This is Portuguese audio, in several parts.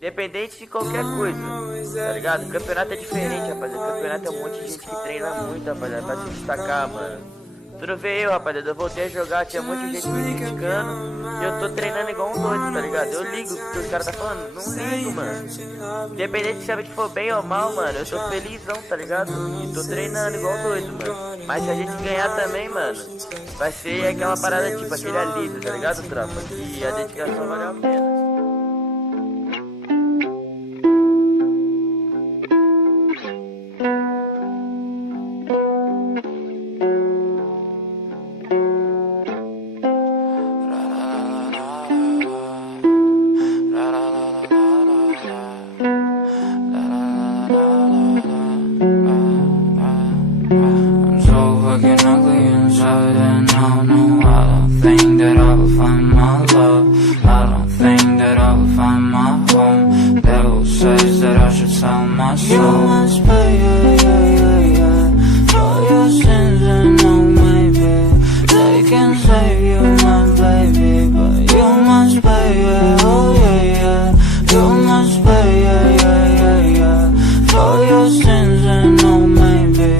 Independente de qualquer coisa, tá ligado? O campeonato é diferente, rapaziada. O campeonato é um monte de gente que treina muito, rapaziada, pra se destacar, mano. Tu não vê eu, rapaziada, eu voltei a jogar, tinha muita gente me criticando e eu tô treinando igual um doido, tá ligado? Eu ligo o que os caras tá falando, não ligo, mano. Independente se a gente for bem ou mal, mano, eu tô felizão, tá ligado? E tô treinando igual doido, mano. Mas se a gente ganhar também, mano, vai ser aquela parada tipo, aquele alívio, tá ligado, tropa? Que a dedicação valeu a pena. I'm so fucking ugly inside, and I don't know. I don't think that I will find my love. I don't think that I will find my home. Devil says that I should sell my soul. You must pay, for your sins, and no, maybe they can save you, my baby, but you must pay, oh yeah. You must pay, for your sins, and no, maybe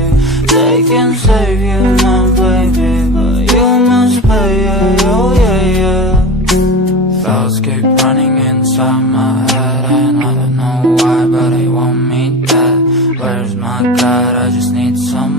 they can save you, my baby, but you must pay, oh yeah. Thoughts keep running inside my head, and I don't know why, but they want me dead. Where's my God? I just need some